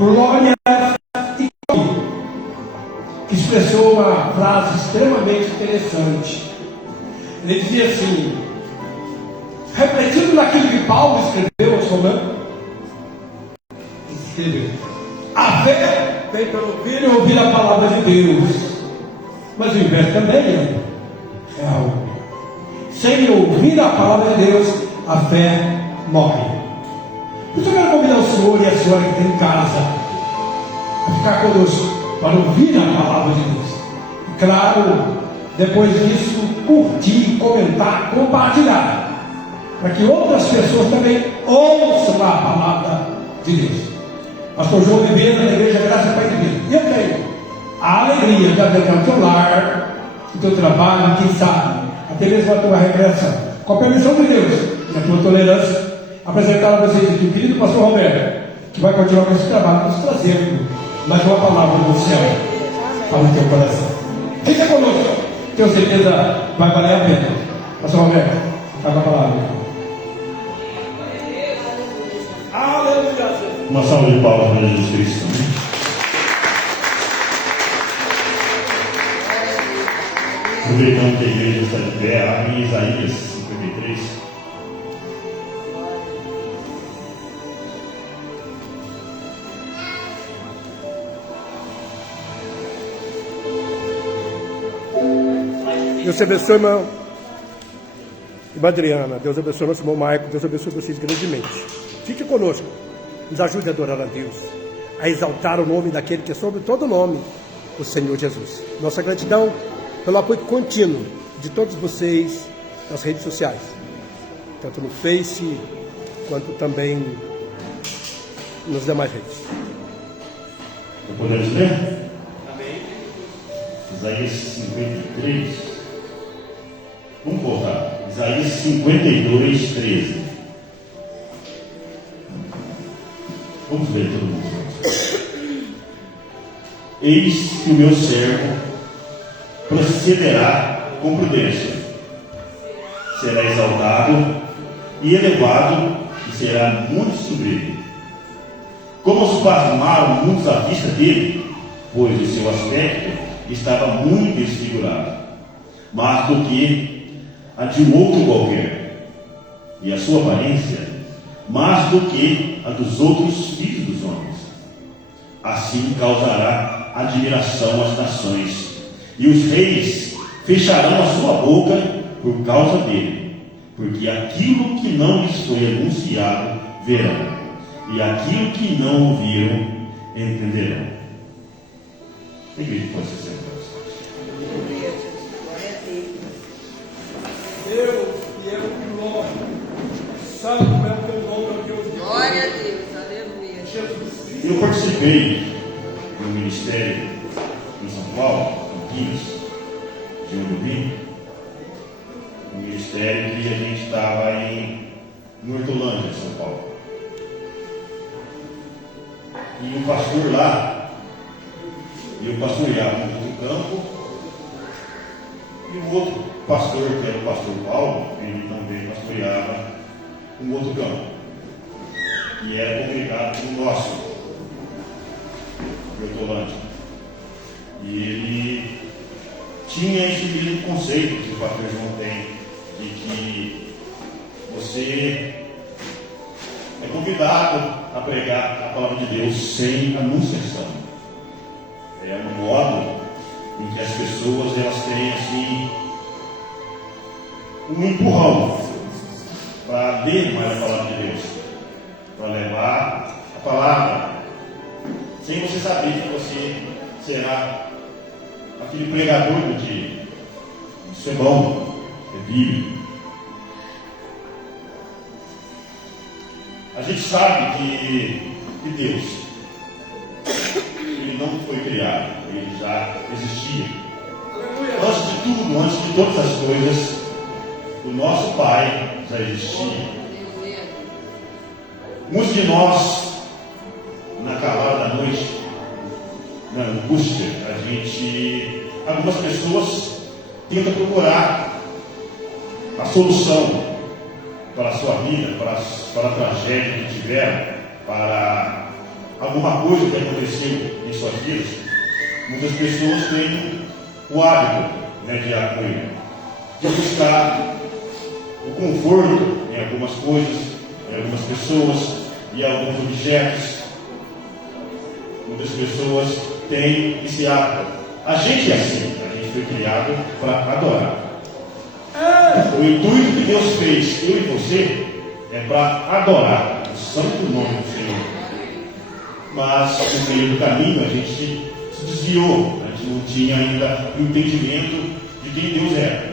Glória e que expressou uma frase extremamente interessante. Ele dizia assim, refletindo naquilo que Paulo escreveu aos Romanos, escreveu: a fé vem pelo ouvir e ouvir a palavra de Deus, mas o inverso também é real. Sem ouvir a palavra de Deus, a fé morre. Por isso eu quero convidar o senhor e a senhora que está em casa a ficar conosco para ouvir a palavra de Deus. E claro, depois disso, curtir, comentar, compartilhar, para que outras pessoas também ouçam a palavra de Deus. Pastor João Oliveira, da Igreja Graça e Pai de Deus. E eu tenho a alegria de abençoar o teu lar, o teu trabalho, quem sabe, até mesmo a tua regressão. Com a permissão de Deus e a tua tolerância, apresentar a vocês aqui o querido pastor Roberto, que vai continuar com esse trabalho, nos trazendo mais uma palavra do céu para o teu coração. Fica conosco, tenho certeza vai valer a pena. Pastor Roberto, faz a palavra. Aleluia. Uma salva de palmas para Jesus Cristo. Aproveitando que a igreja está de pé, abre Isaías 53. Deus te abençoe, irmão. Irmã Adriana, Deus abençoe nosso irmão Maico, Deus abençoe vocês grandemente. Fique conosco, nos ajude a adorar a Deus, a exaltar o nome daquele que é sobre todo nome, o Senhor Jesus. Nossa gratidão pelo apoio contínuo de todos vocês nas redes sociais, tanto no Face, quanto também nas demais redes. Podemos ler? Amém. Isaías 53. Vamos voltar. Isaías 52, 13. Vamos ler todo mundo. Eis que o meu servo procederá com prudência, será exaltado e elevado, e será muito sublime. Como se pasmaram muitos à vista dele, pois o seu aspecto estava muito desfigurado, mais do que a de um outro qualquer, e a sua aparência mais do que a dos outros filhos dos homens. Assim causará admiração às nações, e os reis fecharão a sua boca por causa dele, porque aquilo que não lhes foi anunciado verão, e aquilo que não ouviram entenderão. A igreja pode ser sentada. Deus, fiel e glória, santo é o teu nome, meu Deus. Glória a Deus, aleluia. Jesus Cristo. Eu participei do ministério em São Paulo, em Campinas, de onde eu vim, um ministério que a gente estava em Hortolândia, São Paulo. E o pastor lá, eu pastoreava um outro campo, e o outro pastor, que era o pastor Paulo, ele também pastoreava um outro campo, que era congregado no nosso, Hortolândia. E ele tinha esse mesmo conceito que o pastor João tem, de que você é convidado a pregar a palavra de Deus sem anunciação. É um modo em que as pessoas elas têm assim um empurrão para ler mais a palavra de Deus, para levar a palavra, sem você saber que você será aquele pregador do dia. Isso é bom, é bíblico. A gente sabe que Deus, ele não foi criado, ele já existia. Antes de tudo, antes de todas as coisas, o nosso Pai já existia. Muitos de nós, na calada da noite, na angústia, algumas pessoas tentam procurar a solução para a sua vida, para a tragédia que tiveram, para alguma coisa que aconteceu em suas vidas, muitas pessoas têm o hábito, né, de acolher, de buscar o conforto em algumas coisas, em algumas pessoas e alguns objetos. Muitas pessoas têm esse hábito. A gente é assim, a gente foi criado para adorar. O intuito que Deus fez, eu e você, é para adorar o santo nome do Senhor. Mas no meio do caminho a gente se desviou, a gente não tinha ainda o entendimento de quem Deus era.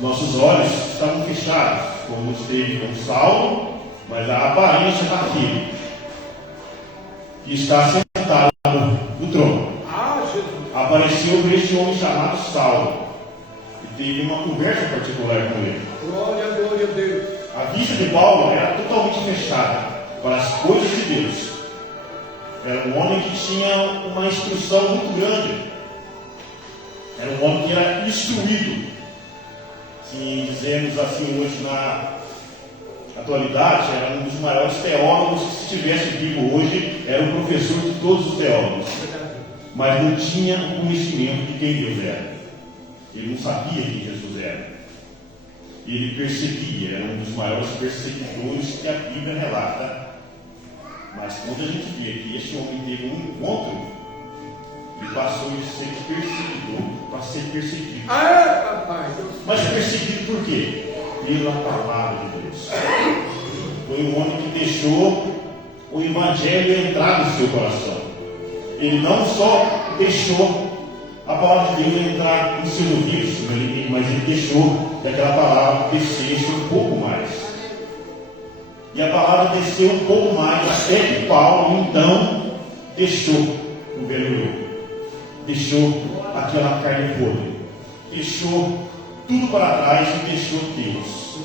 Nossos olhos estavam fechados, como esteve com Saulo, mas a aparência daquele que está sentado no trono. Apareceu para este homem chamado Saulo e teve uma conversa particular com ele. Glória a Deus. A vista de Paulo era totalmente fechada para as coisas de Deus. Era um homem que tinha uma instrução muito grande. Era um homem que era instruído. Se dizemos assim hoje na atualidade, era um dos maiores teólogos que, se estivesse vivo hoje, era o professor de todos os teólogos. Mas não tinha o conhecimento de quem Deus era. Ele não sabia quem Jesus era. Ele perseguia, era um dos maiores perseguidores que a Bíblia relata. Mas quando a gente vê que este homem teve um encontro, ele passou de ser perseguidor para ser perseguido. Mas perseguido por quê? Pela palavra de Deus. Foi um homem que deixou o Evangelho entrar no seu coração. Ele não só deixou a palavra de Deus entrar nos seus ouvidos, mas ele deixou que aquela palavra descesse um pouco mais. E a palavra desceu um pouco mais, até que Paulo então deixou o velho eu. Deixou aquela carne podre. Deixou tudo para trás e deixou Deus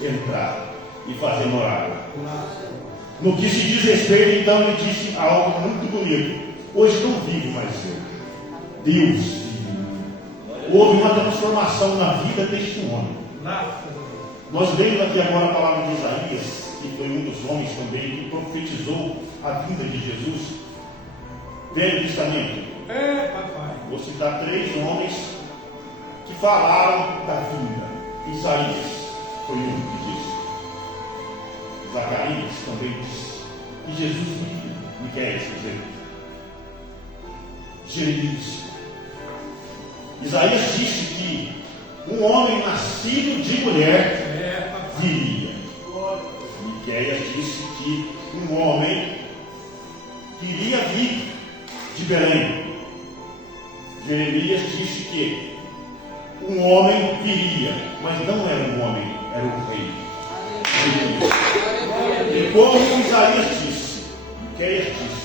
entrar e fazer morada. No que se diz respeito, então, ele disse algo muito bonito. Hoje não vive mais eu. Deus vive. Houve uma transformação na vida deste homem. Nós lemos aqui agora a palavra de Isaías, que foi um dos homens também que profetizou a vinda de Jesus. Velho Testamento. Vou citar 3 homens que falaram da vinda. Isaías foi um que disse. Zacarias também disse que Jesus vive. Miqueias, quer dizer. Jeremias. Isaías disse que um homem nascido de mulher viria. Miqueias disse que um homem iria vir de Belém. Jeremias disse que um homem viria, mas não era um homem, era um rei. E como Isaías disse, Miqueias disse,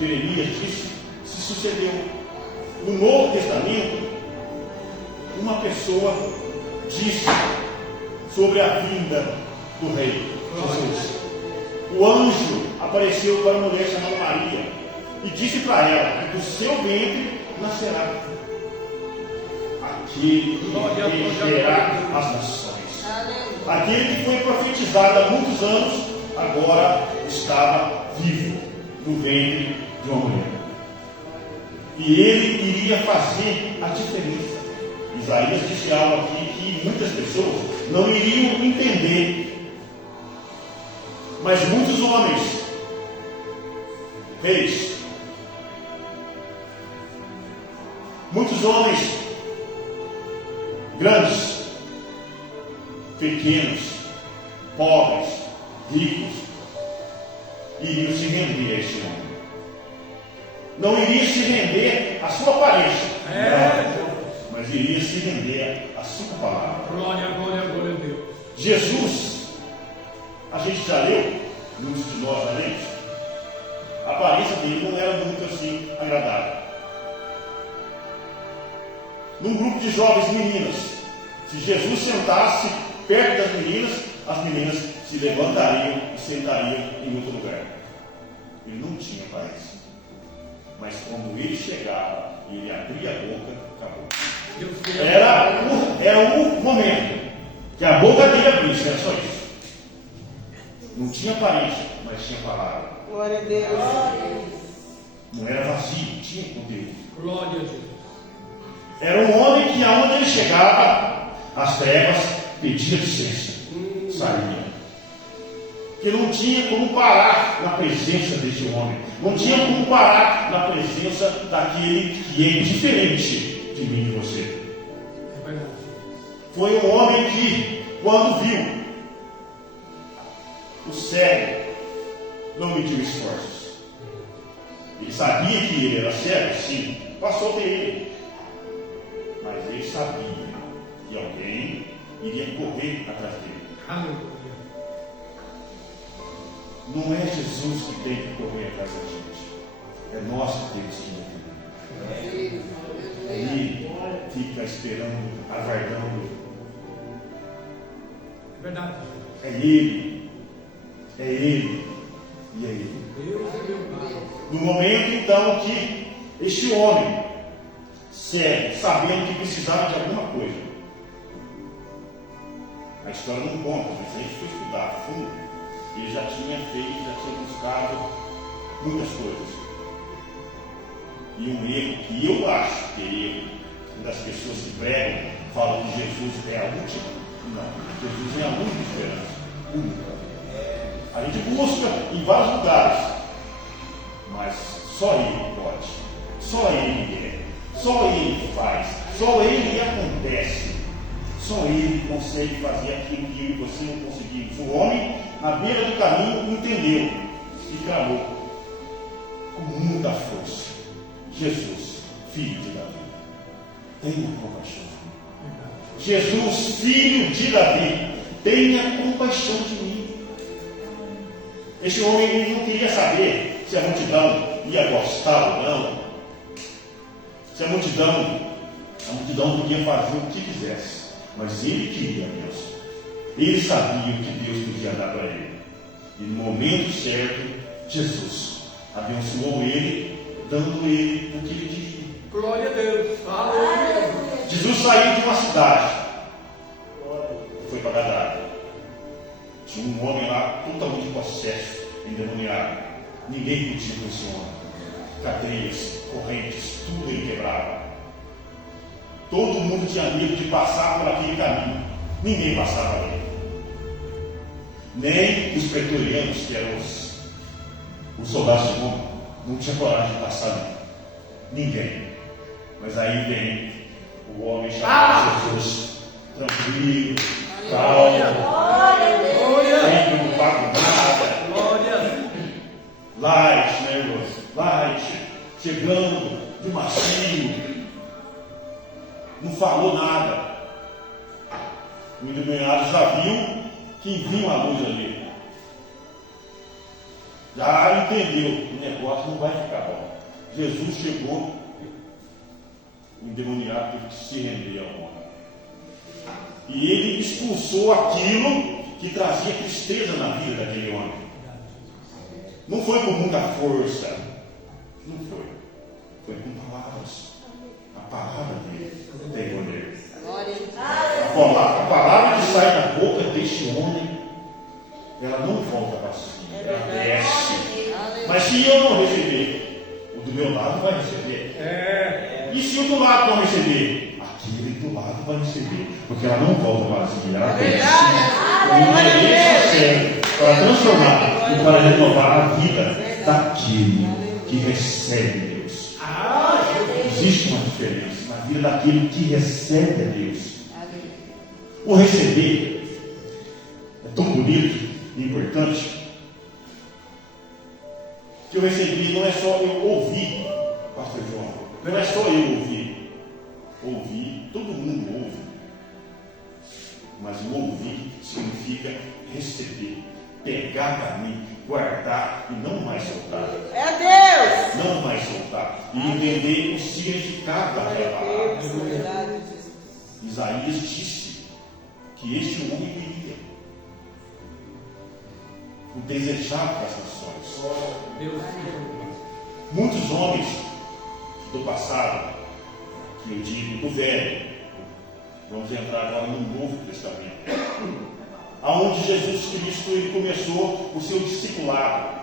Jeremias disse, se sucedeu. No Novo Testamento, uma pessoa disse sobre a vinda do rei Jesus. O anjo apareceu para uma mulher chamada Maria e disse para ela que do seu ventre nascerá aquele que regerá as nações. Aquele que foi profetizado há muitos anos, agora estava vivo no ventre de uma mulher. E ele iria fazer a diferença. Isaías disse algo aqui que muitas pessoas não iriam entender. Mas muitos homens, reis, muitos homens grandes, pequenos, pobres, ricos, iriam se render a este homem. Não iria se render à sua aparência, mas iria se render à sua palavra. Glória a Deus. Jesus, a gente já leu, muitos de nós já lemos, a aparência dele não era muito assim agradável. Num grupo de jovens meninas, se Jesus sentasse perto das meninas, as meninas se levantariam e sentariam em outro lugar. Ele não tinha aparência. Mas quando ele chegava e ele abria a boca, acabou. Era o momento que a boca dele abrisse, era só isso. Não tinha aparência, mas tinha palavra. Glória a Deus. Não era vazio, tinha conteúdo. Glória a Deus. Era um homem que aonde ele chegava, as trevas pediam licença, saía. Que não tinha como parar na presença desse homem. Não tinha como parar na presença daquele que é indiferente de mim e de você. Foi um homem que, quando viu o cego, não mediu esforços. Ele sabia que ele era cego, sim, passou por ele. Mas ele sabia que alguém iria correr atrás dele. Não é Jesus que tem que correr atrás da gente. É nós que temos que ir. Ele fica esperando, aguardando. É verdade. É ele. É ele. E é ele. No momento então que este homem, cego, sabendo que precisava de alguma coisa, a história não conta, mas a gente foi estudar a fundo, ele já tinha feito, já tinha buscado muitas coisas. E um erro que eu acho que é erro das pessoas que pregam, falam que Jesus é a última. Não, Jesus é a única esperança. Única. A gente busca em vários lugares, mas só Ele pode, só Ele é, só Ele faz, só Ele acontece, só Ele consegue fazer aquilo que eu e você não conseguimos. O homem, na beira do caminho, entendeu e clamou com muita força: Jesus, filho de Davi, tenha compaixão de mim. Jesus, filho de Davi, tenha compaixão de mim. Esse homem ele não queria saber se a multidão ia gostar ou não. Se a multidão podia fazer o que quisesse. Mas ele queria Deus. Ele sabia o que Deus podia dar para ele. E no momento certo, Jesus abençoou ele, dando ele o que ele queria. Glória a Deus. Aleluia. Jesus saiu de uma cidade. Foi para Gadara. Tinha um homem lá totalmente possesso, endemoniado. Ninguém podia com esse homem. Cadeias, correntes, tudo ele quebrava. Todo mundo tinha medo de passar por aquele caminho. Ninguém passava ali. Nem os pretorianos, que eram os soldados de Roma, não tinham coragem de passar ali. Ninguém. Mas aí vem o homem chamado Jesus, tranquilo, calmo, sem preocupar com nada. Light, né, irmãos? Light, chegando de macio, não falou nada. O endemoniado já viu que vinha a luz ali. Já entendeu, o negócio não vai ficar bom. Jesus chegou, o endemoniado teve que se render ao homem. E ele expulsou aquilo que trazia tristeza na vida daquele homem. Não foi com muita força. Não foi. Foi com palavras. A palavra dele tem poder. A palavra que sai da boca deste homem, ela não volta para cima, ela desce. Mas se eu não receber, o do meu lado vai receber. E se o do lado não receber, aquele do lado vai receber. Porque ela não volta vazia, ela desce. O endereço serve para transformar e para renovar a vida daquele que recebe Deus. Existe uma diferença na vida daquele que recebe a Deus. O receber é tão bonito e importante que eu recebi não é só eu ouvir, Pastor João, não é só eu ouvir. Ouvir, todo mundo ouve, mas o ouvir significa receber, pegar para mim, guardar e não mais soltar. É Deus! Não mais soltar. E entender o significado daquela palavra. Isaías disse que este homem queria o desejado das nações. Muitos homens do passado, que eu digo do velho, vamos entrar agora no Novo Testamento, aonde Jesus Cristo ele começou o seu discipulado.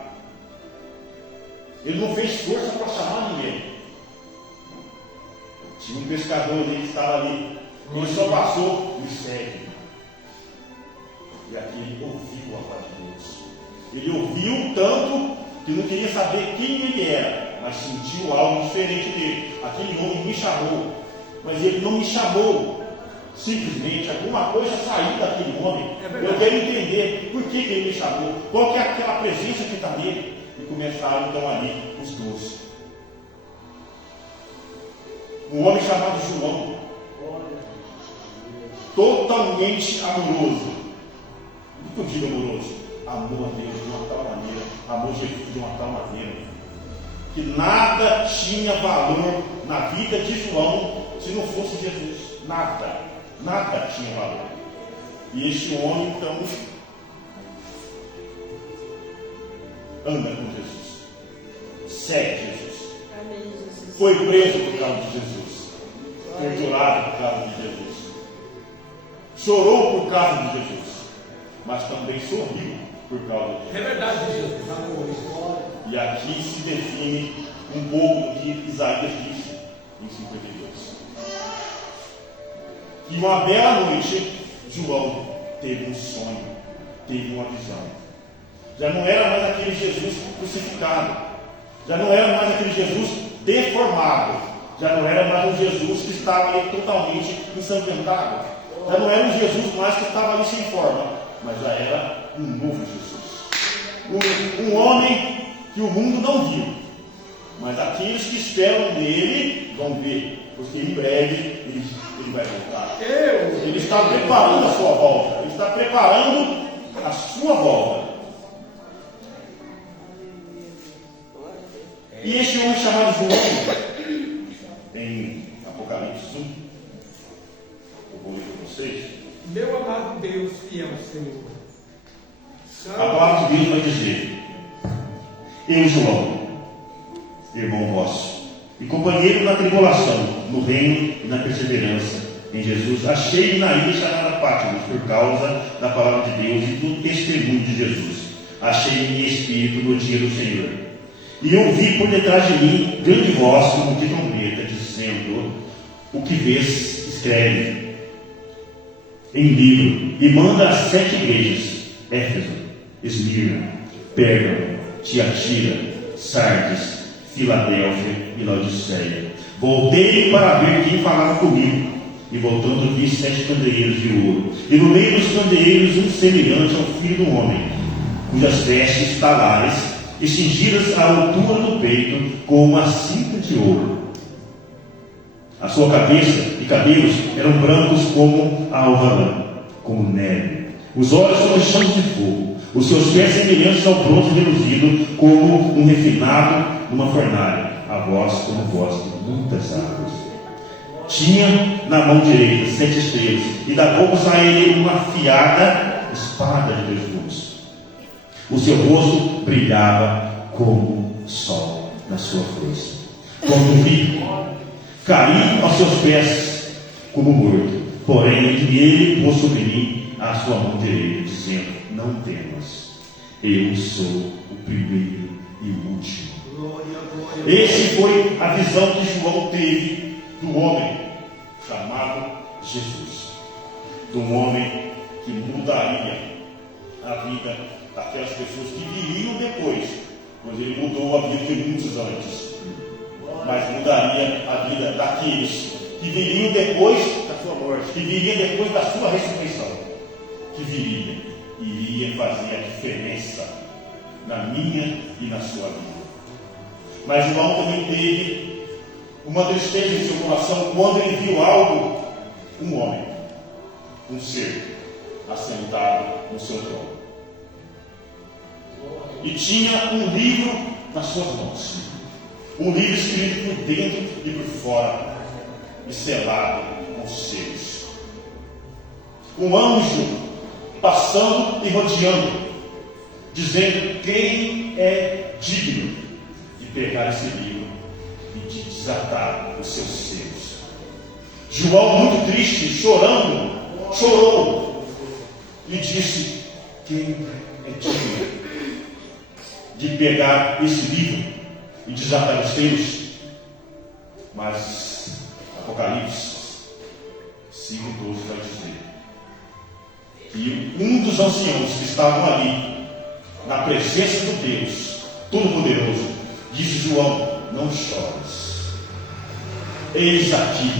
Ele não fez força para chamar ninguém. Tinha um pescador ali que estava ali. Ele só passou, me segue. E aqui ele ouviu a voz de Deus. Ele ouviu tanto que não queria saber quem ele era, mas sentiu algo diferente dele. Aquele homem me chamou, mas ele não me chamou. Simplesmente alguma coisa saiu daquele homem. Eu quero entender por que ele me chamou, qual que é aquela presença que está nele. E começaram então ali os 12. Um homem chamado João, totalmente amoroso. O que eu digo amoroso? Amou a Deus de uma tal maneira, amou Jesus de uma tal maneira, que nada tinha valor na vida de João se não fosse Jesus. Nada tinha valor. E este homem então anda com Jesus, segue Jesus. Amém, Jesus. Foi preso por causa de Jesus, torturado por causa de Jesus, chorou por causa de Jesus, mas também sorriu por causa de Jesus. É verdade, Jesus. E aqui se define um pouco do que Isaías disse em 52. E uma bela noite, João teve um sonho, teve uma visão. Já não era mais aquele Jesus crucificado, já não era mais aquele Jesus deformado, já não era mais um Jesus que estava ali totalmente ensanguentado, já não era um Jesus mais que estava ali sem forma, mas já era um novo Jesus, um homem que o mundo não viu, mas aqueles que esperam nele vão ver, porque em breve ele vai voltar. Ele está preparando a sua volta, ele está preparando a sua volta. E este homem chamado João, em Apocalipse 1, eu vou ler para vocês. Meu amado Deus, fiel Senhor. A palavra de Deus vai dizer: eu, João, irmão vosso, e companheiro na tribulação, no reino e na perseverança em Jesus, achei-me na ilha chamada Patmos, por causa da palavra de Deus e do testemunho de Jesus. Achei-me em espírito no dia do Senhor. E ouvi por detrás de mim grande voz como de trombeta, dizendo: o que vês, escreve em livro, e manda às 7 igrejas: Éfeso, Esmirna, Pérgamo, Tiatira, Sardes, Filadélfia e Laodiceia. Voltei para ver quem falava comigo, e voltando vi 7 candeeiros de ouro, e no meio dos candeeiros um semelhante ao filho do homem, cujas vestes talares e cingidas à altura do peito com uma cinta de ouro. A sua cabeça e cabelos eram brancos como a alva, como neve, os olhos como chamas de fogo, os seus pés semelhantes ao bronze reluzido, como um refinado numa fornalha, a voz como voz de muitas águas. Tinha na mão direita 7 estrelas, e da boca saía uma afiada espada de 2 gumes. O seu rosto brilhava como o sol na sua força. Quando vi, caí aos seus pés como morto. Porém, entre ele pôs sobre mim a sua mão direita, dizendo: não temas, eu sou o primeiro e o último. Esse foi a visão que João teve do homem chamado Jesus, do homem que mudaria a vida daquelas pessoas que viriam depois, pois ele mudou a vida de muitos antes, mas mudaria a vida daqueles que viriam depois da sua morte, que viriam depois da sua ressurreição, que viriam e iriam fazer a diferença na minha e na sua vida. Mas João também teve uma tristeza em seu coração quando ele viu algo, um homem, um ser assentado no seu trono. E tinha um livro nas suas mãos, um livro escrito por dentro e por fora, e selado com selos. Um anjo passando e rodeando, dizendo: quem é digno de pegar esse livro e de desatar os seus selos? João, muito triste, chorando, chorou e disse: quem é digno de pegar esse livro e desatar os selos. Mas Apocalipse 5:12 vai dizer que um dos anciãos que estavam ali, na presença do Deus Todo-Poderoso, disse: João, não chores. Eis aqui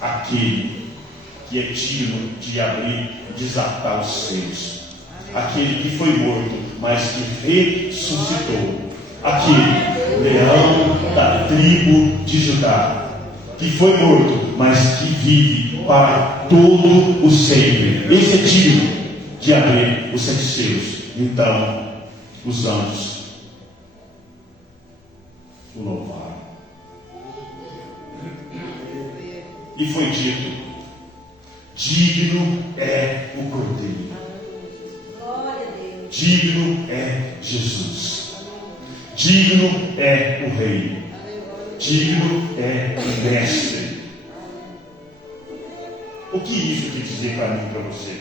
aquele que é digno de abrir e desatar os selos. Aquele que foi morto, mas que ressuscitou. Aquele leão da tribo de Judá, que foi morto, mas que vive para todo o sempre. Esse é digno de abrir os 7 selos. Então, os anjos o louvaram. E foi dito: digno é o Cordeiro. Digno é Jesus. Digno é o Rei. Digno é o Mestre. O que isso quer dizer para mim e para você?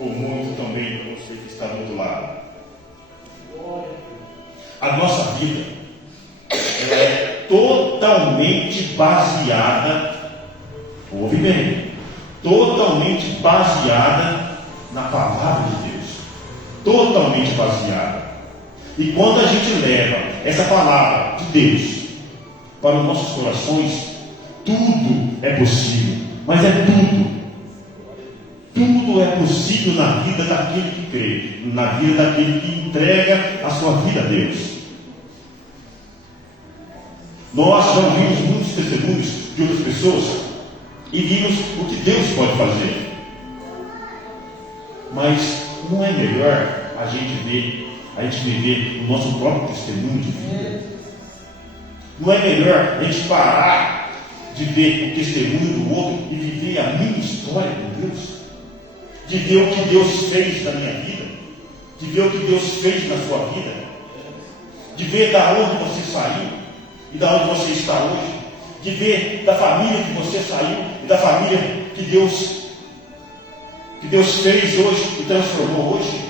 Ou muito também para você que está do outro lado. A nossa vida é totalmente baseada, ouve bem, totalmente baseada na palavra de Deus. Totalmente baseada. E quando a gente leva essa palavra de Deus para os nossos corações, tudo é possível. Mas é tudo. Tudo é possível na vida daquele que crê, na vida daquele que entrega a sua vida a Deus. Nós já ouvimos muitos testemunhos de outras pessoas e vimos o que Deus pode fazer. Mas não é melhor a gente viver o nosso próprio testemunho de vida? Não é melhor a gente parar de ver o testemunho do outro e viver a minha história com Deus? De ver o que Deus fez na minha vida? De ver o que Deus fez na sua vida? De ver da onde você saiu e da onde você está hoje? De ver da família que você saiu e da família que Deus fez hoje e transformou hoje?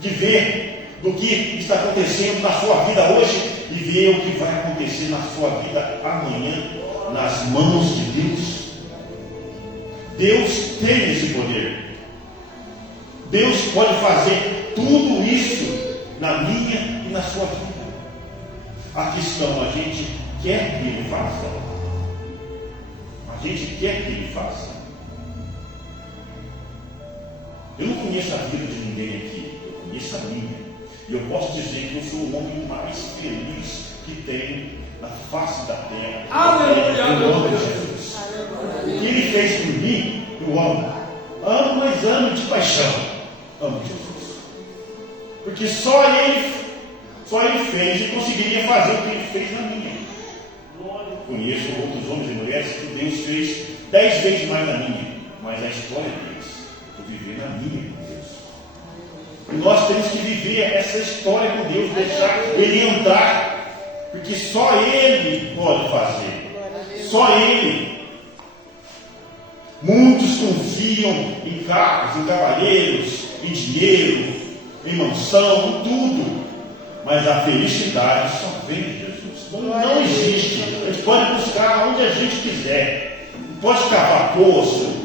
De ver do que está acontecendo na sua vida hoje e ver o que vai acontecer na sua vida amanhã nas mãos de Deus. Deus tem esse poder. Deus pode fazer tudo isso na minha e na sua vida. A questão, a gente quer que Ele faça. A gente quer que Ele faça. Eu não conheço a vida de ninguém aqui. Eu conheço a minha. E eu posso dizer que eu sou o homem mais feliz que tem na face da terra. Aleluia, eu amo Jesus. O que Ele fez por mim, eu amo. Amo, mas amo de paixão. Amo Jesus. Porque só Ele fez e conseguiria fazer o que Ele fez na minha. Conheço outros homens e mulheres que Deus fez 10 vezes mais na minha. Mas a história deles, eu viver na minha com Deus. E nós temos que viver essa história com Deus, deixar Ele entrar, porque só Ele pode fazer, só Ele. Muitos confiam em carros, em cavalheiros, em dinheiro, em mansão, em tudo, mas a felicidade só vem de Jesus. Não existe. A gente pode buscar onde a gente quiser, pode cavar poço.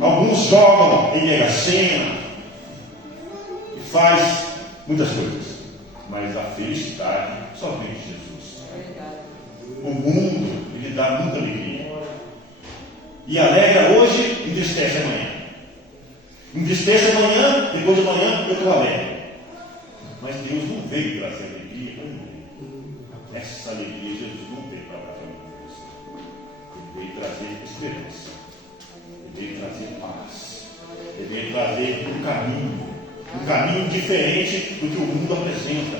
Alguns jogam em Mega Sena e faz muitas coisas, mas a felicidade só vem de Jesus. O mundo, ele dá muita alegria, e alegra hoje, entristece amanhã. Entristece amanhã, depois de amanhã eu estou alegre. Mas Deus não veio trazer alegria para mim. Essa alegria Jesus não veio para mim. Ele veio trazer esperança. Ele veio trazer paz. Ele veio trazer um caminho diferente do que o mundo apresenta,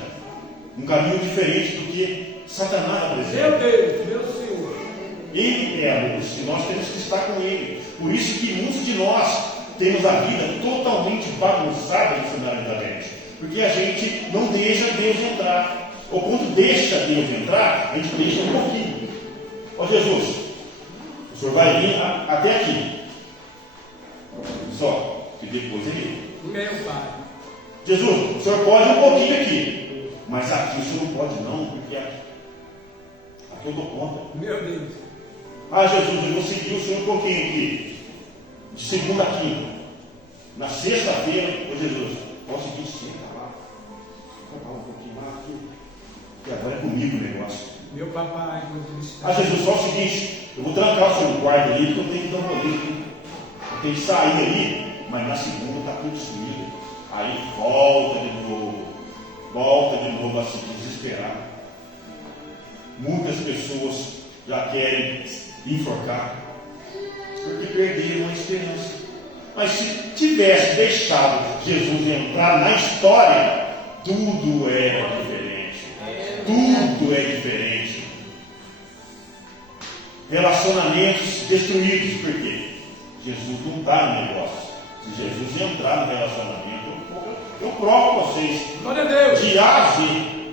um caminho diferente do que Satanás apresenta. Meu Deus, meu Senhor. Ele é a luz e nós temos que estar com Ele. Por isso que muitos de nós temos a vida totalmente bagunçada no cenário da mente, porque a gente não deixa Deus entrar, ou quando deixa Deus entrar, a gente deixa um pouquinho. Ó Jesus, o Senhor vai vir até aqui, só que depois Ele. Meu Pai. Jesus, o senhor pode um pouquinho aqui, mas aqui o senhor não pode não, porque aqui eu dou conta. Meu Deus. Ah, Jesus, eu vou seguir o senhor um pouquinho aqui, de segunda a quinta. Na sexta-feira, ô Jesus, posso seguir senta lá, um pouquinho lá, que agora é comigo o negócio. Meu papai, Ah, Jesus, só o seguinte, eu vou trancar o seu quarto ali, porque eu tenho que dar um rolê. Eu tenho que sair ali, mas na segunda está tudo sumido. Aí volta de novo a se desesperar. Muitas pessoas já querem enforcar, porque perderam a esperança. Mas se tivesse deixado Jesus entrar na história, tudo era diferente. Tudo é diferente. Relacionamentos destruídos, por quê? Jesus não está no negócio. Se Jesus entrar no relacionamento, eu provo vocês, glória a Deus, de A a Z,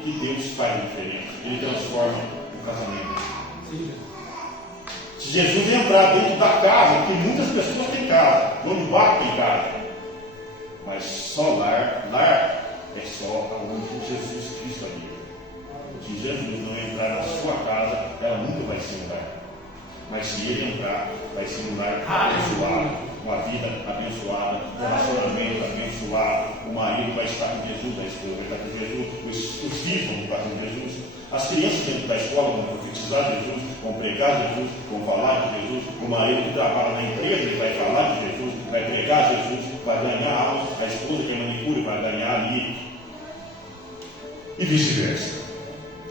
que Deus faz a diferença. Ele transforma o casamento. Sim. Se Jesus entrar dentro da casa, porque muitas pessoas têm casa, onde bate tem casa, mas só lar é só onde Jesus Cristo habita. Se Jesus não entrar na sua casa, ela nunca vai ser um lar. Mas se ele entrar, vai ser um lar abençoado, uma vida abençoada, um relacionamento abençoado. O marido vai estar com Jesus, a esposa vai estar com Jesus, os filhos vão estar com Jesus, as crianças dentro da escola vão profetizar Jesus, vão pregar Jesus, vão falar de Jesus. O marido que trabalha na empresa, ele vai falar de Jesus, vai pregar Jesus, vai ganhar almas. A esposa que é manicure vai ganhar ali. E vice-versa.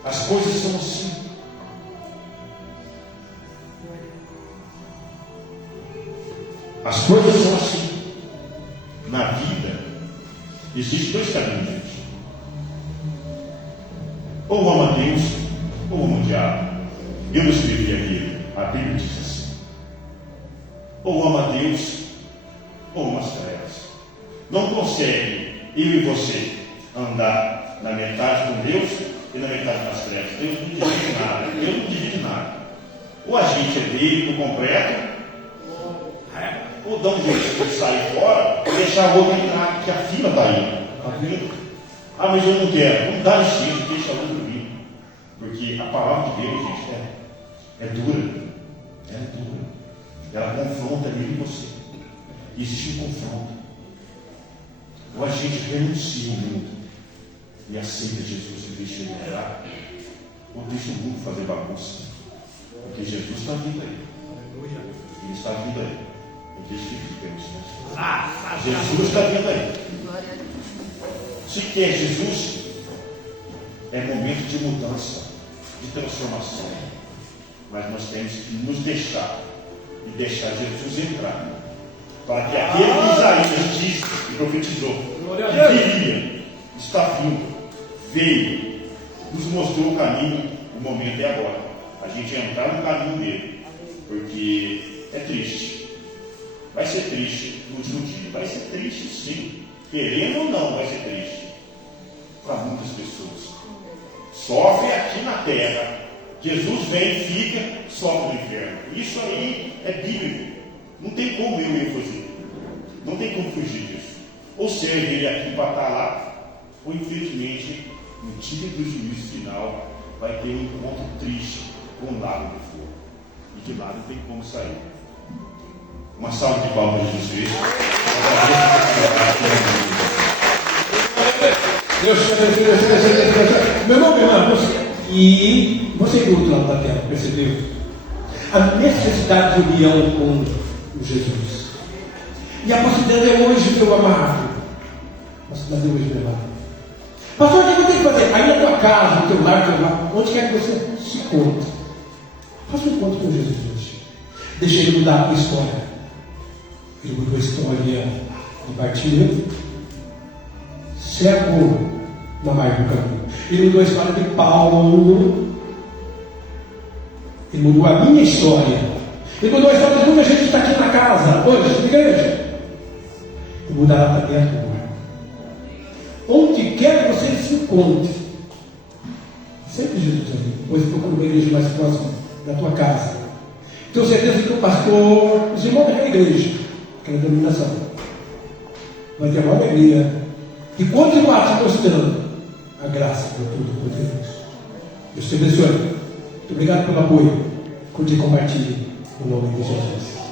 As coisas são assim. As coisas são assim. Na vida, existem dois caminhos, gente. Ou ama a Deus, ou ama o diabo. Eu não escrevi aqui, a Bíblia diz assim. Ou ama a Deus, ou ama as trevas. Não consegue, eu e você, andar na metade com Deus e na metade das trevas. Deus não divide nada. Deus não divide nada. Ou a gente é dele por completo, ou dá um jeito de sair fora e deixar o outro entrar, que a fila está aí. Está vindo. Ah, mas eu não quero. Não dá licença, deixa o outro vir. Porque a palavra de Deus, gente, é dura. Ela é dura. Ela confronta ele e você. Existe um confronto. Ou a gente renuncia o mundo e aceita Jesus e deixa ele entrar, ou deixa o mundo fazer bagunça. Porque Jesus está vindo aí. Ele está vindo aí. Jesus está vindo aí. Se quer Jesus, é momento de mudança, de transformação. Mas nós temos que nos deixar e deixar Jesus entrar, para que aquele que Isaías disse e profetizou que viria, está vindo, veio, nos mostrou o caminho. O momento é agora. A gente entrar no caminho dele, porque é triste. Vai ser triste no último dia. Vai ser triste, sim. Querendo ou não, vai ser triste. Para muitas pessoas. Sofre aqui na terra. Jesus vem, fica, sofre no inferno. Isso aí é bíblico. Não tem como eu ir fugir. Não tem como fugir disso. Ou serve ele aqui para estar lá, ou infelizmente, no dia do juízo final, vai ter um encontro triste com o lago de fogo. E de lá não tem como sair. Uma salva de palmas para Jesus. Deus te abençoe. Meu irmão, e você do outro lado da terra, percebeu? A necessidade de união com Jesus. E a possibilidade é hoje, meu amado. A possibilidade é hoje, meu amado. Pastor, o que eu tenho que fazer? Aí na tua casa, no teu lar, no teu lar, onde quer que você se encontre. Faça um encontro com Jesus hoje. Deixa ele mudar a tua história. Ele mudou a história de Bartimeu, cego na margem do caminho. Ele mudou a história de Paulo. Ele mudou a minha história. Ele mudou a história de muita gente que está aqui na casa hoje, na igreja. E mudará também a tua. Onde quer que você se encontre, sempre Jesus ali. Depois procura uma igreja mais próxima da tua casa. Tenho certeza que o pastor, os irmãos daquela igreja, aquela denominação, vai ter uma alegria de continuar te mostrando a graça do Todo-Poderoso. Deus te abençoe. Muito obrigado pelo apoio. Curte e compartilhe. Em nome de Jesus.